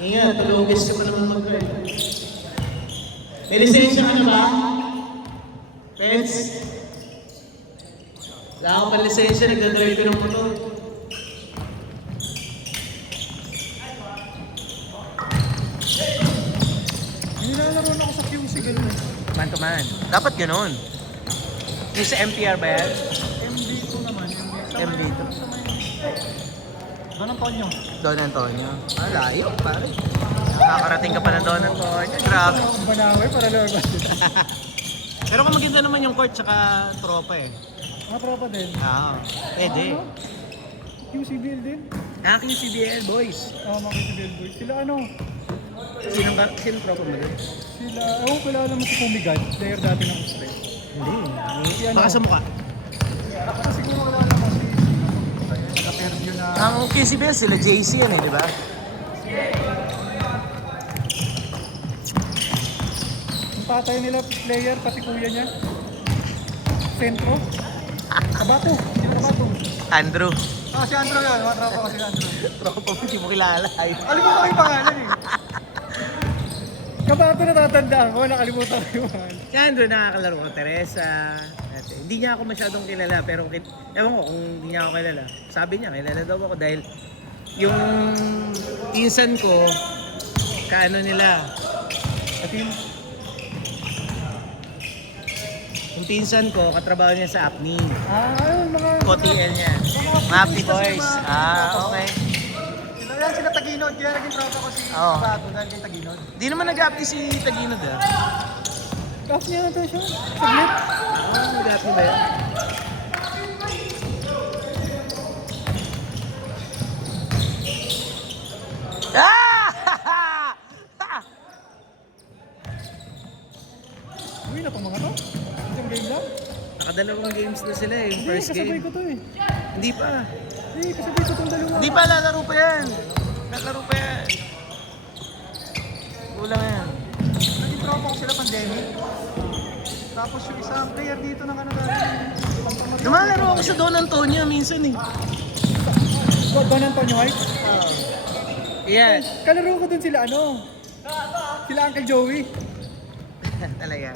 Ingat, tulungis ka pa naman mag-drive. May lisensya ka na ba? Pets? Wala akong pa lisensya, nagdadrive ko ng motor. Nilalaro na ako sa QC, gano'n eh. Man to man. Dapat ganun. Yung sa MTR ba yan? MV2 naman. MV2. Don Antonio. Don Antonio. Ah, layo, pare. Nakakarating ka pa ng Don Antonio. Grabe. Ako Banawe para laro. Pero kung maganda naman yung court tsaka tropa eh. Mga tropa din. Ah, pwede. Ano? QCBL din. Ah, QCBL boys. Mga QCBL boys. Sila ano? Sinong tropa mo din? Sila, kilala mo si Pumigad. Player dati ng Uspe. Hindi. Si ano? Baka sa mukha. Baka siguro kilala mo si naka-perview na... Ang QCBL sila JC yan eh, di ba? Yung patay nila player, pati kuya niya. Sentro. Kabato. Sino Kabato? Andrew. Ah, si Andrew yun. Mga tropa ko si Andrew. Tropa mo, hindi mo kilala. Alam mo yung pangalan eh. Kabato natatandaan ko, nakalimutan ko yung pangalan. Si Andrew nakakalaro ko, Teresa. At, hindi niya ako masyadong kilala, pero ewan ko kung hindi niya ako kilala. Sabi niya, kilala daw ako dahil yung pinsan ko, kaano nila, At yung pinsan ko, katrabaho niya sa APNI. ayun, mga... Co-TL niya. Mga Apni Boys. Ah, okay. Sila Taginod, kaya naging tropa ko si Oo. Kabato dahil kay Taginod. Di naman nag-Apni si Taginod ah. Off niya na to siya. Saglit. Ah, nag-Apni ba yan? Ah! Uy na itong mga to. Isang game lang. Nakadalawang games na sila eh, yung Hindi, first kasabay game. ko to eh. Hindi pa. Hindi, kasabay ko itong dalawa. Hindi pa, lalaro pa yan. Lalaro pa yan. Kulang yan. Naging tropa ko sila pandemic. Tapos yung isang player dito ng ano dati. Lumalaro ako sa Don Antonio minsan eh. Don Antonio White. Yan. Kalaro ko dun sila ano. Sila Uncle Joey. Talaga.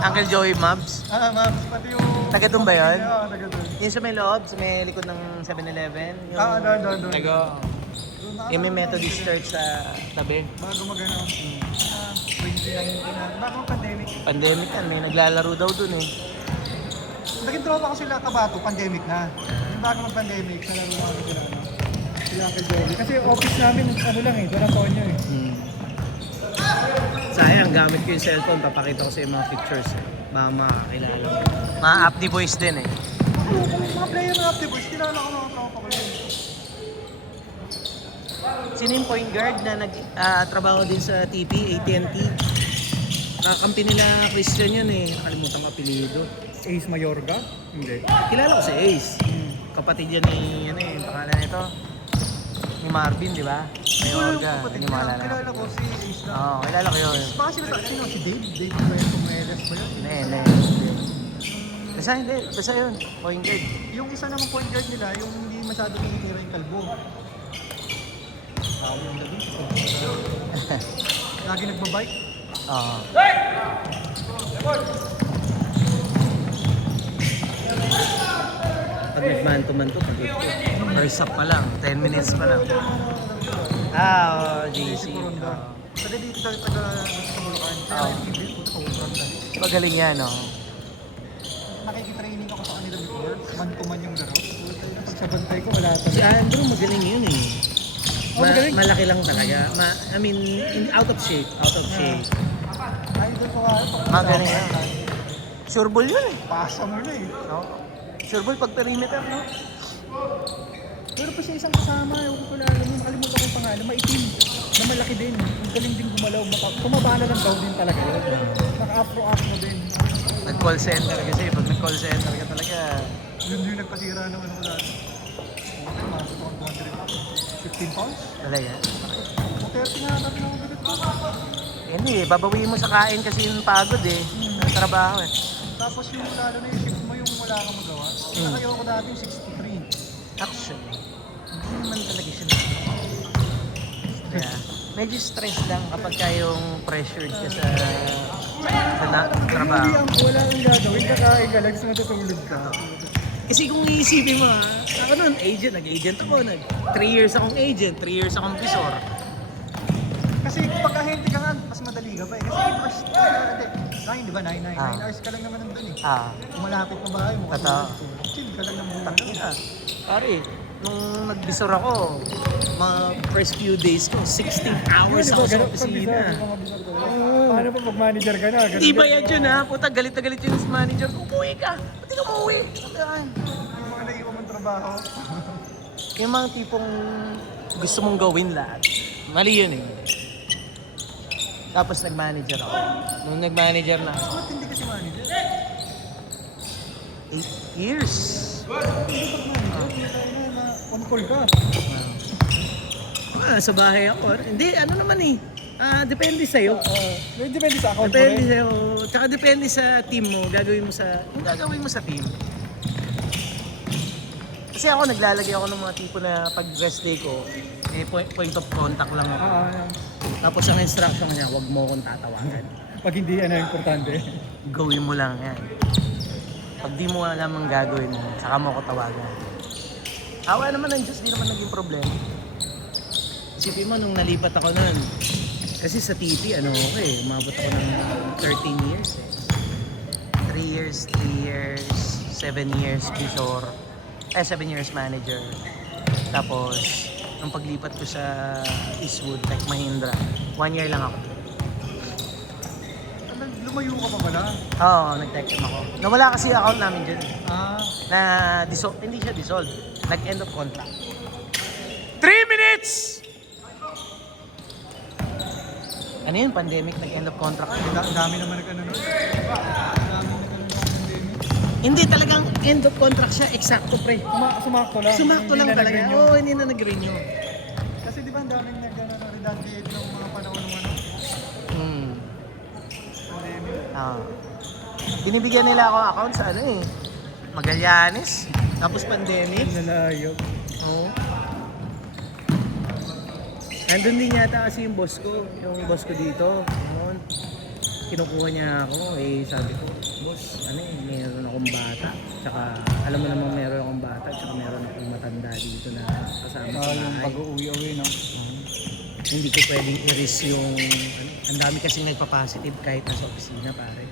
Uncle Joey Mabs. Maps, pati yung... Taga-dun ba yun? Oo, taga-dun. Yung sa may loob, sa may likod ng 7-Eleven. Yung... Doon. Tago. Yung may Methodist Church sa tabi. Mga gumagana. 2019 na. Bago ang pandemic. Pandemic yan, may naglalaro daw dun eh. Naging tropa ko sila Kabato, pandemic na. Yung bago mag-pandemic, nalaro na ako sila. Sila Uncle Joey. Kasi office namin, ano lang eh, Don Antonio eh. Sayang, gamit ko yung cellphone, papakita ko sa yung mga pictures. Baka makakilala mo. Mga Apni Boys din eh. Mga player ng Aptibus, kilala ko mga tropa ko yun. Sino yung point guard na nag-trabaho din sa TP, AT&T? Kakampi nila Christian yun eh. Nakalimutan ko apelido. Ace Mayorga? Hindi. Kilala ko si Ace. Kapatid yan ni, ano eh, pangalan nito. Ni Marvin, di ba? Mayorga. Hindi mo alala. Kilala ko si Ace na. Oo, kilala ko yun. Baka sila sino? Si Dave? Dave ba yun? Pumeles ba yun? Ne. Basta hindi, basta yun. Point guard. Yung isa namang point guard nila, yung hindi masyado tinitira yung kalbo. Tao yung gabi. Lagi nagbabike. Oo. Pag nag-man to, pag ito. First up pa lang, 10 minutes pa lang. Si JC. Coronda. Taga dito taga sa Bulacan. Kaya Oo. yung TV, puto ko Coronda. Magaling yan, no? Nakikitraining ako sa kanila before. Man-to-man yung laro. Pag sa bantay ko, wala Si talaga. Andrew magaling yun eh. Magaling? Malaki lang talaga. I mean, out of shape. Out of shape. Idol ko nga. Magaling yan. Sure ball yun eh. Pasa mo na eh. No? Sure ball pag perimeter, no? Pero pa siya isang kasama, yung ko alam mo, nakalimutan ko yung pangalan, maitim, na malaki din. Ang galing din gumalaw, kumabana lang daw din talaga yun. Naka-afro-afro din. Nag-call center kasi. Pag nag-call center ka talaga, Yun yung nagpasira ng ano ko dati. Okay, masok ako 215 pounds. talaga. O 30 nga natin ako dito. Hindi, babawiin mo sa kain kasi yung pagod eh. Ang trabaho eh. Tapos yung lalo na yung shift mo yung wala kang magawa. Nakayo ako dati yung 63. Actually, hindi naman talaga siya. Kaya, medyo stress lang kapag yung pressured ka sa trabaho. Wala kang gagawin, kakain ka lang, matutulog ka. Kasi kung iisipin mo ako noon, nag-agent ako. 3 years akong agent, 3 years akong visor. Kasi pag ahente ka nga, mas madali ka pa eh. Kasi first, hindi, 9 di ba? 9 hours ka lang naman nandun eh. Kung malapit na bahay mo, Totoo. chill ka lang ng buhay. Tangina. Pare, nung nag-visor ako, mga first few days ko, 16 hours ako sa opisina. Paano pa pag-manager ka na? Hindi ba yan yun ha? Puta, galit na galit yun sa manager. Umuwi ka! Ba't di ka umuwi? Yung mga naiwan mong trabaho. Yung mga tipong gusto mong gawin lahat. Mali yun eh. Tapos nag-manager ako. Nung nag-manager na, Ba't hindi ka si manager? 8 years. On call ka. Sa bahay ako. Hindi, ano naman eh. Depende sa'yo. Depende sa account mo Depende rin. sa'yo. Tsaka depende sa team mo. Yung gagawin mo sa team. Kasi ako naglalagay ako ng mga tipo na pag rest day ko, point of contact lang ako. Tapos ang instruction niya, huwag mo akong tatawagan. Pag hindi, importante. Gawin mo lang yan. Pag di mo alam ang gagawin mo, saka mo ako tawagan. Awa naman ng Diyos, di naman naging problema. Isipin mo, nung nalipat ako nun, kasi sa TP, umabot ako ng 13 years eh. 3 years, 7 years visor, 7 years manager. Tapos, nung paglipat ko sa Eastwood, Tech Mahindra, 1 year lang ako. Lumayo ka pa pala? Oo, nag-tech ako. Nawala kasi yung account namin dyan. Hindi siya dissolved. Nag-end of contract. 3 minutes! Ano yun? Pandemic, nag-end of contract. Ang dami naman nag-ano. Hindi talagang end of contract siya. Eksakto, pre. Sumakto lang. Sumakto lang Hindi na talaga. nag-renew. Oo, hindi na nag-renew. Kasi di ba ang daming redundant ng mga panahon ng pandemic? Binibigyan nila ako account sa Magallanes. Tapos pandemic. Nalayok. Oo. Nandun din yata kasi yung boss ko dito. Noon, kinukuha niya ako. Sabi ko, boss, meron akong bata. Tsaka, alam mo naman meron akong bata. Tsaka meron akong matanda dito na kasama sa Yung bahay. pag-uwi-uwi, no? Hindi ko pwedeng i-risk yung... Ang dami kasing nagpa-positive kahit nasa opisina, pare.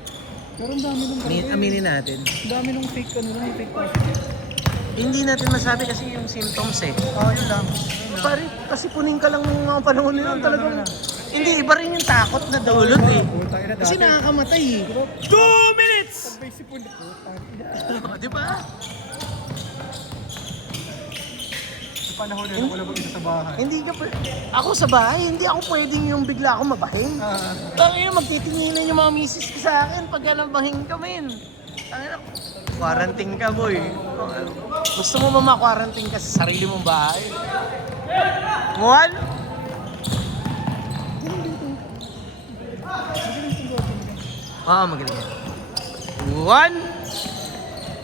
Pero ang dami nung Aminin natin. Ang dami nung fake fake positive. Hindi natin masabi kasi yung symptoms eh. Yun lang. Pare, kasi puning ka lang ng mga panahon na yun talagang... Hindi, iba rin yung takot na dulot eh. Kasi nakakamatay eh. 2 minutes! Pag may sipon ko, Di ba? sa panahon na wala bang isa sa bahay. Hindi ka ako sa bahay, hindi ako pwedeng yung bigla ako mabahin. Tangina, magtitinginan yung mga misis ko sa akin pag nabahing ka, men. Tangina, quarantine ka, boy. Gusto mo ba ma-quarantine ka sa sarili mong bahay? One? Magaling yan.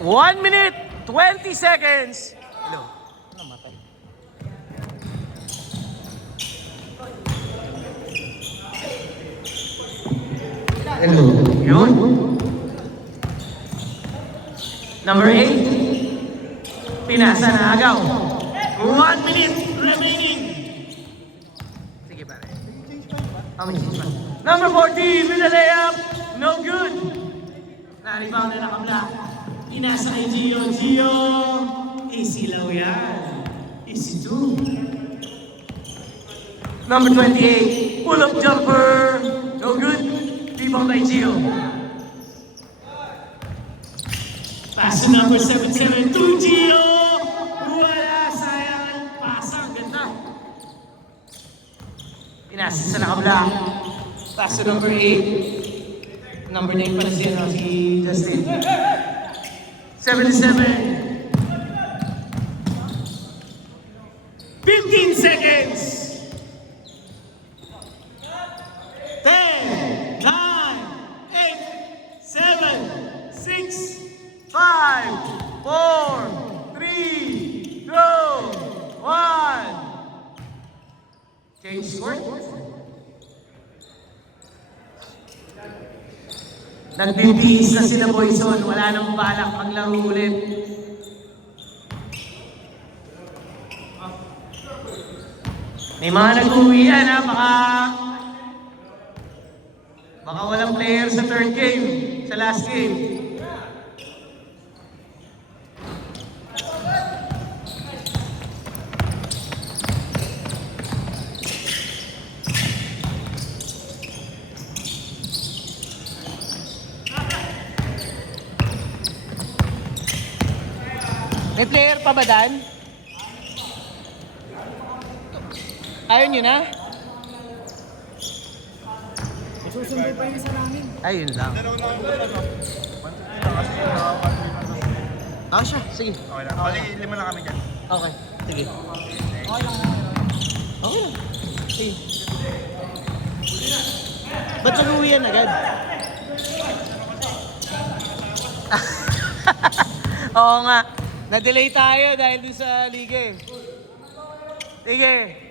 1 minute, 20 seconds. Hello. Namatay. Hello. Yun. Number 8. Pinasa na agaw. 1 minute remaining. Sige pare. May change pa. Number 14 with a layup. No good. Na-rebound na nakabla. Pinasa kay Gio. Gio. Easy lang yan. Easy 2. Number 28. Pull-up jumper. No good. Rebound by Gio. Pass to number 77 to Gio. Wala, sayang. Pasang, ganda. Pinasa sa nakabla. Pass to number 8. Number 9 pala si Justin. 77. 15 seconds. 10, 9, 8, 7, 6, 5, 4, 3, 2, 1. Change court. Nagtitiis na sila Boyson, wala nang balak maglaro ulit. May mga nag-uwian ha, baka walang player sa third game, sa last game. May player pa ba, Dan? Ayaw nyo na? Susunod pa yung isa namin. Ayun lang. Ah, siya. Sige. Okay lang. Bali, 5 lang kami dyan. Okay. Sige. Okay lang. Okay lang. Sige. Ba't nag-uwian agad? Oo nga. Na-delay tayo dahil dun sa liga eh. Sige.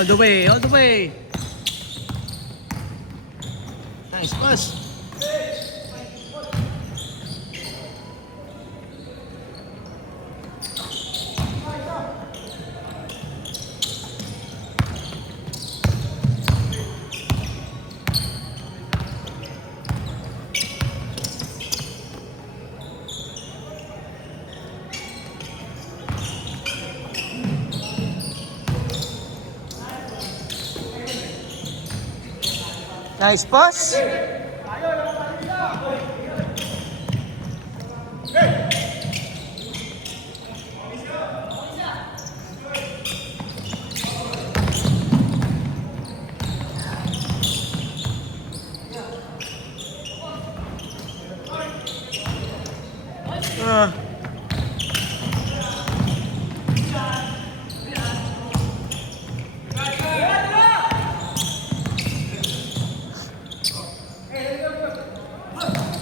All the way, all the way. Nice pass. Nice pass.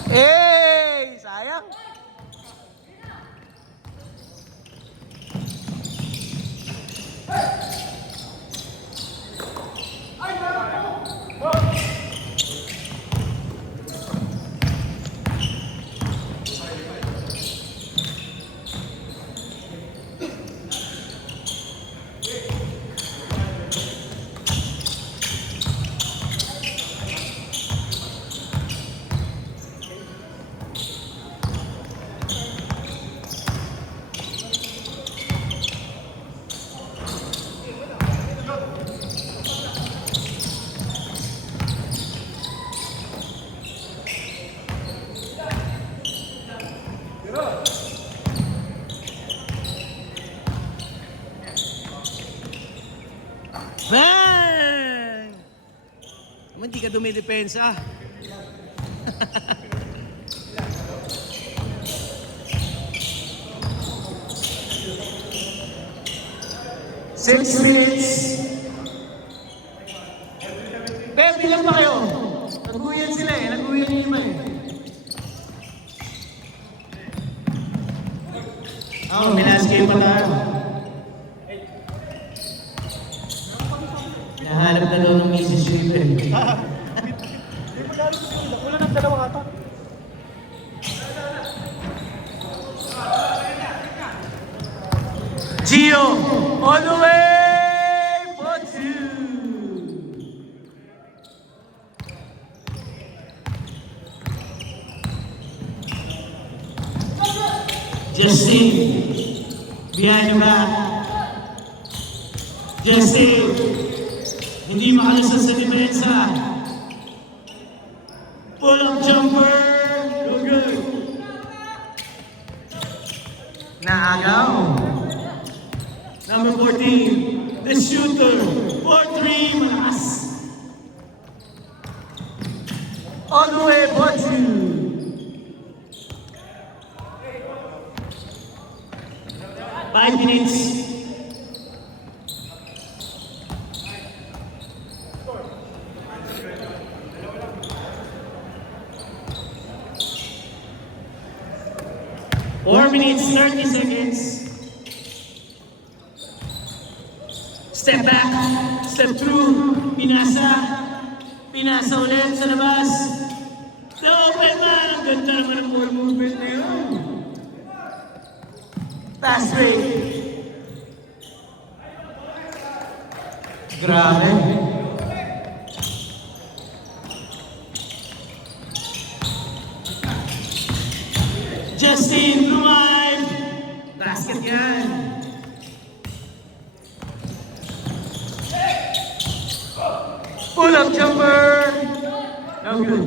Eh, sayang. Bang! Naman di ka dumidepensa. Six minutes. Pero bilang pa kayo. Nag-uyan sila eh. Nag-uyan yung iba eh. Oh, may last game pa tayo. Nahanap na daw ng Mrs. Sweeper. Hindi mo lalo sa kanila. Wala ng dalawa ata. Gio, all the way for two. Justin, behind the back. Justin, hindi makalisan sa depensa. Pull-up jumper, no good. Naagaw. Number 14, the shooter. 4-3, malakas. All the way, 4-2. 5 minutes. Four minutes, 30 seconds. Step back, step through, pinasa. Pinasa ulit sa labas. The open man, ang ganda naman ng ball movement na yun. Pass rate. Grabe. Justin Lumay. Basket yan. Pull-up jumper. No good.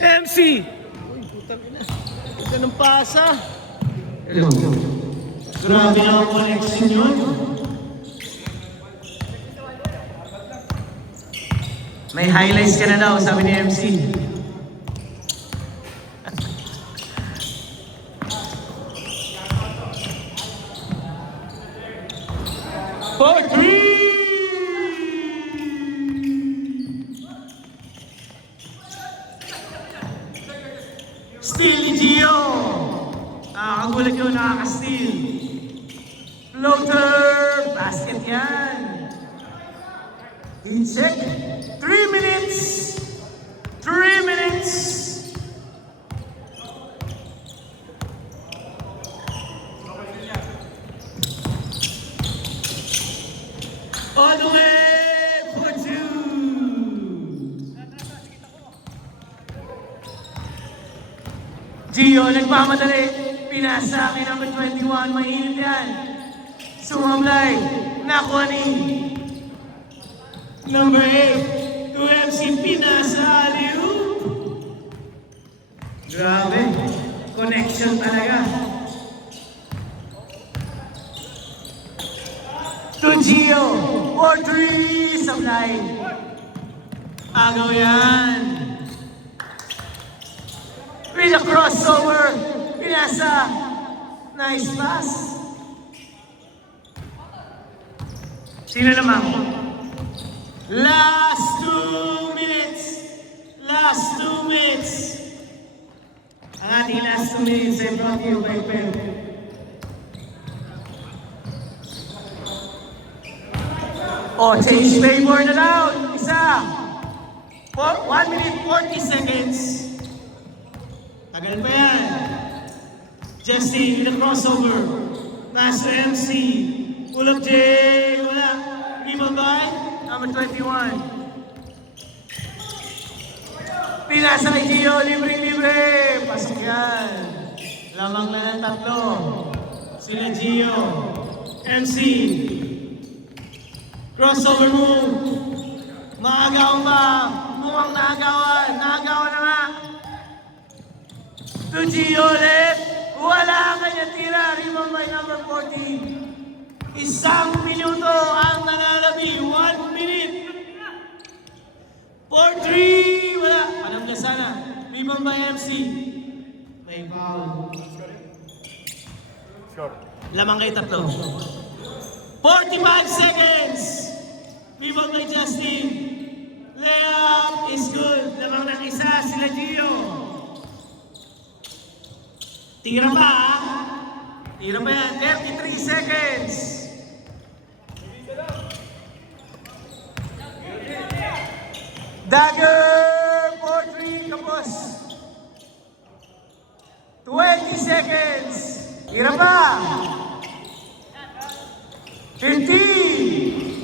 MC! Uy, putang ina. Ito ng pasa. Grabe na ang connection yun. May highlights ka na daw, sabi ni MC. For 3! Steal ni Gio. Nakakagulat yun, nakaka-steal. Floater. Basket yan. In-check. 3 minutes. 3 minutes. All the way for 2. Gio, nagmamadali. Pinasa kay number 21. Mainit yan. Sumamlay. Nakuha ni number 8. 2MC pinasa. Alley-oop. Grabe. Connection talaga. To Gio. 4-3. Sablay. Agaw yan. With a crossover. Pinasa. Nice pass. Sino naman? Last 2 minutes. Last 2 minutes. Ang ating last 2 minutes ay brought to you by Pen. Change favor na daw. Isa. 1 minute 40 seconds. Tagal pa yan. Justin with a crossover. Pass to MC. Pull up J. Wala. Rebound by number 21. Pinasa kay Gio. Libre-libre. Pasok yan. Lamang na ng tatlo. Sila Gio. MC. Crossover move. Maagaw ba? Mukhang naagawan. Naagawan na nga. To Gio ulit. Wala ang kanyang tira. Rebound by number 14. Isang minuto ang nanalabi. 1 minute. 4-3. Wala. Panamlasan na. Rebound by MC. May foul. Lamang kay tatlo. 45 seconds. Rebound by Justin. Layup is good. Lamang ng isa sila Gio. Tira pa. Tira pa yan. 33 seconds. Dagger. 4-3. Kapos. 20 seconds. Tira pa. 15.